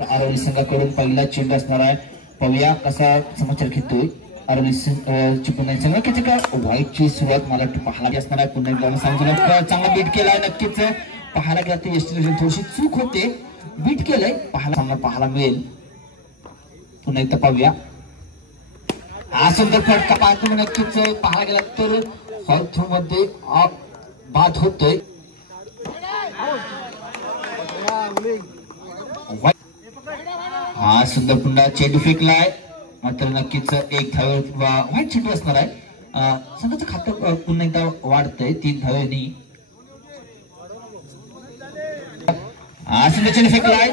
आरोली संघाकडून पहिला चेंडू असणार आहे. पाहूया कसा समाचार घेतोय आरोली पुन्हा संघाची का वाईटची सुरुवात मला पाहायला असणार आहे. पुन्हा एकदा सांगितलं चांगला बीट केलाय. नक्कीच पाहायला गेला तर एस्टिमेशन थोडीशी चूक होते. बीट केलंय पाहायला मिळेल. पुन्हा एकदा पाहूया हा सुंदर फटका पाहतो. नक्कीच पाहायला गेला तर हॉल मध्ये बाद होतोय. हा सुंदर पुन्हा चेंडू फेकलाय. मात्र नक्कीच एक धाव वाईट चेंडू असणार आहे. संघाचं खातं पुन्हा एकदा वाढतंय 3 धावांनी. हा सुंदर चेंडू फेकलाय.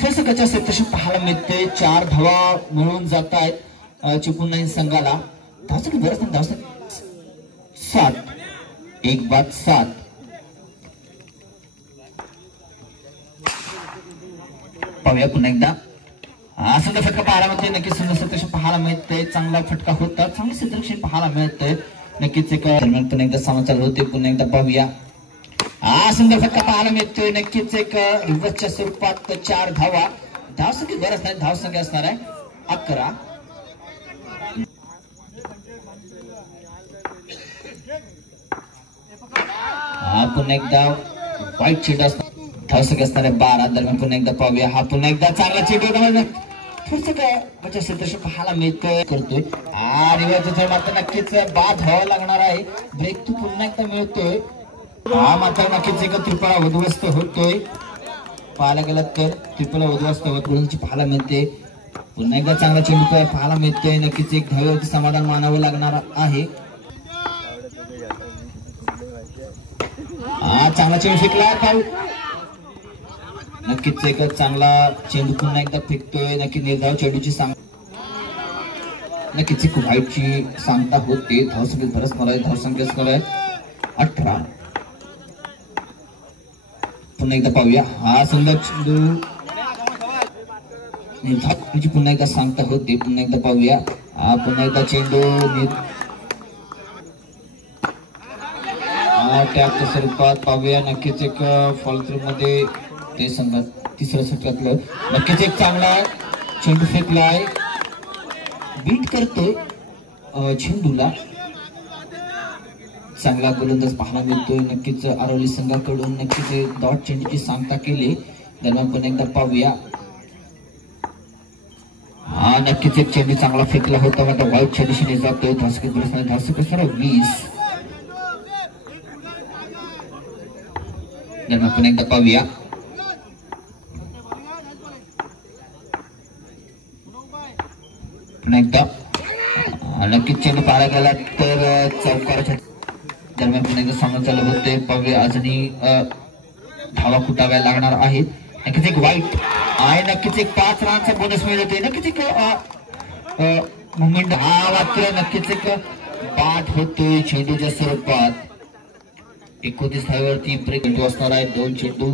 थोडसं क्षेत्रक्षण पाहायला मिळते. 4 धावा मिळून जात आहेत चिपळूण संघाला. धावसाठी बरंच नाही. धावसाठी 7 एक बाद 7. पाहूया पुन्हा एकदा हा सुंदर फटका पाहायला मिळतोय. नक्कीच सुंदर क्षेत्रक्षण पाहायला मिळतंय. चांगला फटका होता. चांगलं क्षेत्रक्षण पाहायला मिळतंय. नक्कीच एक दरम्यान पुन्हा एकदा समाचार होते. पुन्हा एकदा पाहूया हा सुंदर फटका पाहायला मिळतोय. नक्कीच एक रिव्हर्सच्या स्वरूपात 4 धावा. धावसंख्या बरंच नाही. धावसंख्या असणार आहे 11. हा पुन्हा एकदा वाईट चेंडू असणार. धावसंख्या असणार आहे 12. दरम्यान पुन्हा एकदा पाहूया हा पुन्हा एकदा चांगला चेंडू थोडस काय क्षेत्रक्षण पाहायला मिळतोय करतोय. हा रिव्हर्सचा मात्र नक्कीच बाद व्हावा लागणार आहे. ब्रेक तू पुन्हा एकदा मिळतोय. हा मात्र नक्कीच एक त्रिफळा उद्ध्वस्त होतोय. पाहायला गेला तर त्रिफळा उद्ध्वस्त होत पाहायला मिळते. पुन्हा एकदा चांगला चेंडू पाहायला मिळतोय. नक्कीच एक धावेवरती समाधान मानावं लागणार आहे. हा चांगला चेंडू फेकला. नक्कीच एक चांगला चेंडू पुन्हा एकदा फेकतोय. नक्की निर्धाव चेंडूची नक्कीच एक वाईटची सांगता होते. धावसंख्येत बरंच मला धावसंख्या असणार आहे 18. पुन्हा एकदा पाहूया हा सुंदर चेंडू निर्धाव पुन्हा एकदा सांगता होते. पुन्हा एकदा पाहूया हा पुन्हा एकदा चेंडू टॅपच्या स्वरूपात पाहूया. नक्कीच एक फॉलथ्रू मध्ये ते संघात तिसऱ्या षटकातलं नक्कीच एक चांगला चेंडू फेकलाय. बीट करतोय चेंडूला. चांगला गोलंदाज पाहायला मिळतोय. नक्कीच आरोली संघाकडून नक्कीच डॉट चेंडूची सांगता केली. दरम्यान पण एकदा पाहूया हा नक्कीच एक चेंडू चांगला फेकला होता. मात्र वाईट च्या दिशेने जातोय. धावसंख्या 20. दरम्यान पण एकदा पाहूया पुन्हा एकदा नक्कीच चेंडू पाहायला गेला तर चौकाराच्या दरम्यान पुन्हा एकदा सामना चालू होते. पाहूया अजूनही धावा कुटाव्या लागणार आहेत. नक्कीच एक वाईट आहे. नक्कीच एक 5 रनचा बोनस मिळते. नक्कीच एक मुवमेंट हा मात्र नक्कीच एक बाद होतोय चेंडूच्या स्वरूपात. 29 धावेवरती ब्रेक चेंडू असणार आहे. 2 चेंडू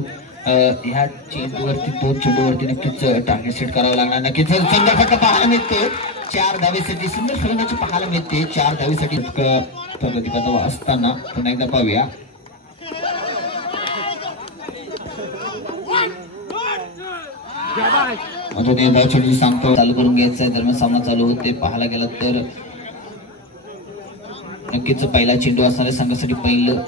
ह्या चेंडूवरती 2 चेंडूवरती नक्कीच टार्गेट सेट करावं लागणार. नक्कीच सुंदर फटका पाहायला मिळते. 4 धावेसाठी सुंदर फलंदाजी पाहायला मिळते. 4 धावेसाठी प्रगतीपथावर असताना पुन्हा एकदा पाहूया धाव चेंडू सांगतो चालू करून घ्यायचा. दरम्यान सामना चालू होते. पाहायला गेला तर नक्कीच पहिला चेंडू असणाऱ्या संघासाठी पहिलं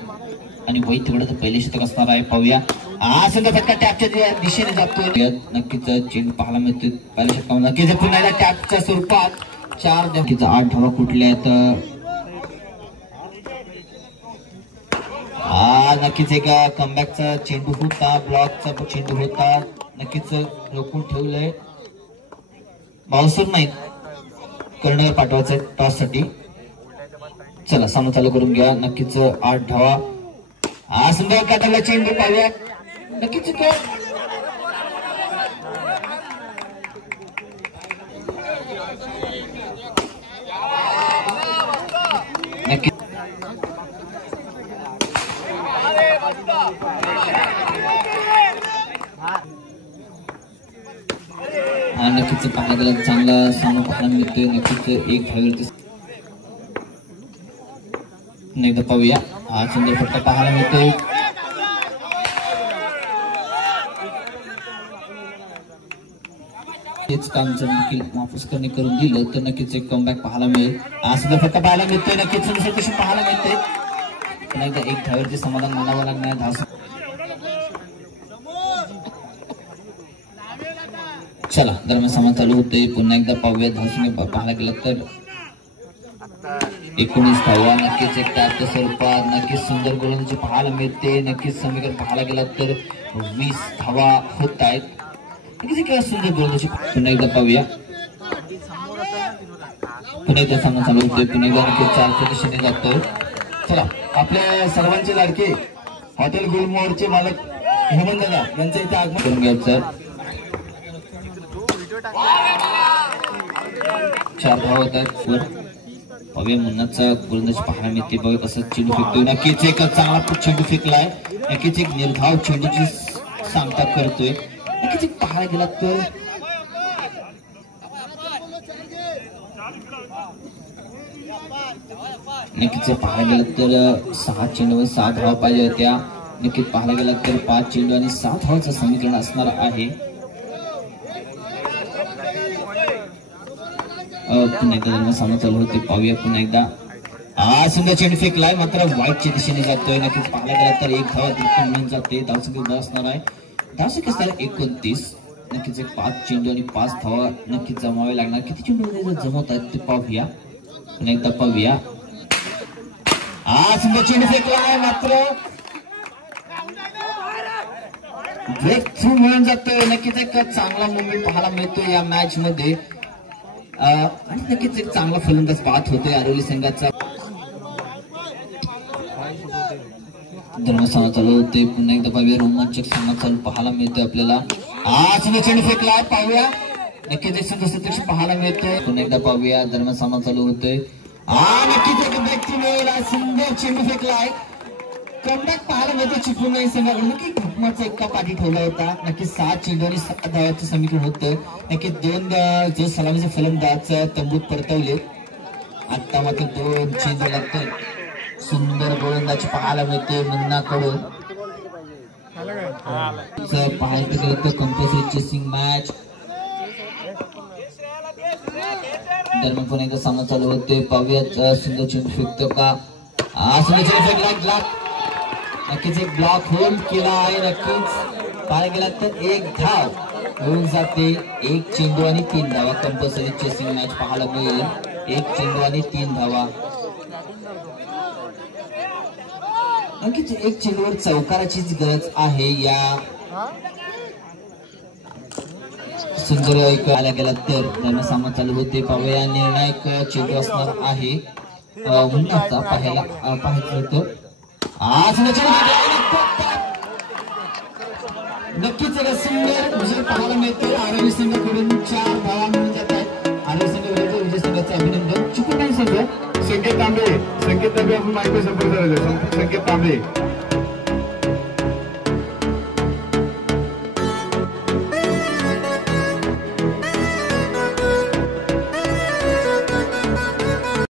आणि वैध तर पहिले षटक असणार आहे. पाहूया हा सुंदर फटका टॅपच्या दिशेने जातोय. नक्कीच चेंडू पाहायला मिळतोय पहिल्या षटकामध्ये. नक्कीच पुन्हा एकदा टॅपच्या स्वरूपात 4 नक्कीच 8 धावा कुठल्या आहेत. हा नक्कीच एक कमबॅकचा चेंडू होता. ब्लॉकचा चेंडू होता. नक्कीच रोखून ठेवलंय. बाउन्सर नाही कर्णधार पाठवायचं टॉस साठी. चला सामना चालू करून घ्या. नक्कीच 8 धावा. हा सुंदर काढला चेंडू पाहूया. नक्कीच नक्कीच पाहायला गेला चांगला सामना पाहायला मिळतोय. नक्कीच एक धावेवरती एकदा पाहूया हा सुंदर फटका पाहायला मिळतोय. तेच काम जर देखील वापस करून दिलं तर नक्कीच एक कमबॅक पाहायला मिळेल. आज सुद्धा फक्त पाहायला मिळतोय. नक्कीच कशी पाहायला मिळते. पुन्हा एकदा एक धावेवरती समाधान मानावं लागणार. धाव चला दरम्यान सामना चालू होते. पुन्हा एकदा पाहूया धावसंख्या पाहायला गेलं तर 19 धावा. नक्कीच एक त्याच्या स्वरूपात नक्कीच सुंदर गोलंदाजी पाहायला मिळते. नक्कीच समीकरण पाहायला गेलं तर 20 धावा होत आहेत. नक्कीच सुंदर गोलंदाजी पुन्हा एकदा पाहूया. पुन्हा एकदा सामना चालू होते. पुन्हा एकदा नक्कीच 4च्या दिशेने जातोय. चला आपल्या सर्वांचे लाडके हॉटेल गुलमोहरचे मालक हेमंत दादा यांचं इथे आगमन करून घ्यायचं. 4 धावा होत आहेत. पाहूया मुन्नाचा गोलंदाजी पाहायला मिळते. बघा कसं चेंडू फेकतोय. नक्कीच एक चांगला चेंडू फेकलाय. नक्कीच एक निर्धाव चेंडूची सांगता करतोय. नक्कीच एक पाहायला गेला तर नक्कीच पाहायला गेलं तर 6 चेंडूवर 6 धावा पाहिजे होत्या. नक्कीच पाहायला गेला तर 5 चेंडू आणि 7 धावांचं समीकरण असणार आहे. पुन्हा एकदा सामना चालू होते. पाहूया पुन्हा एकदा सुंदर चेंडू फेकलाय मात्र वाईटच्या दिशेने जातोय. नक्कीच पाहायला गेला तर 1 धावा देखील मिळून जाते. धावसंख्या असणार आहे. धावसंख्या असणार 29. नक्कीच एक 5 चेंडू आणि 5 धावा नक्कीच जमावे लागणार. किती चेंडू जमवत आहेत ते पाहूया. पुन्हा एकदा पाहूया. सुंदर चेंडू फेकलाय मात्र ब्रेक थ्रू मिळून जातोय. नक्कीच एक चांगला मुवमेंट पाहायला मिळतो या मॅच मध्ये आणि नक्कीच एक चांगला फलंदाज बाद होतोय आरोली संघाचा. सामना चालू होते. पुन्हा एकदा पाहूया. रोमांचक सामना चालू पाहायला मिळतोय आपल्याला. सुंदर चेंडू फेकलाय. पाहूया. नक्कीच एक सुंदर पाहायला मिळतोय. पुन्हा एकदा पाहूया. दरम्यान सामना चालू होतोय. नक्कीच एक ब्रेक थ्रू मिळाला. सुंदर चेंडू फेकलाय. कमबॅक पाहायला मिळतो चिपळूण संघाकडून की हुकमाचा एका पाठी ठेवला होता. नक्कीच 7 चेंडू आणि 7 धावांचं समीकरण होतं. नक्कीच 2 जो सलामीचे फलंदाज तंबूत परतवले. आता मात्र 2 चेंडू लागतोय. सुंदर गोलंदाजी पाहायला मिळते मुन्नाकडून. पाहायला गेलं तर कंपल्सरी चेसिंग मॅच दरम्यान पुन्हा एकदा सामना चालू होते. पाहूयात सुंदर चेंडू फेकतो का. सुंदर चेंडू फेकला. नक्कीच एक ब्लॉक होल्ड केला आहे. नक्कीच पाहायला गेला तर 1 धाव होऊन जाते. 1 चेंडू आणि 3 धावा. कंपल्सरी चेसिंग मॅच पाहायला मिळेल. 1 चेंडू आणि 3 धावा. नक्कीच 1 चेंडूवर चौकाराचीच गरज आहे. या सुंदर एक आला गेला तर त्यामुळे सामना चालू होते. पाहूया निर्णायक चेंडू असणार आहे मुन्नाचा पाहायचं होतं. नक्कीच एक सुंदर विजय पाहायला मिळतो. आरोग्य संघाकडून 4 धावा मिळून जात आहेत. आरोग्य संघ विरुद्ध विजय संघाचं अभिनंदन. चिपळूण संघ संकेत तांबे आपण माहिती संपर्क करायचा. संकेत तांबे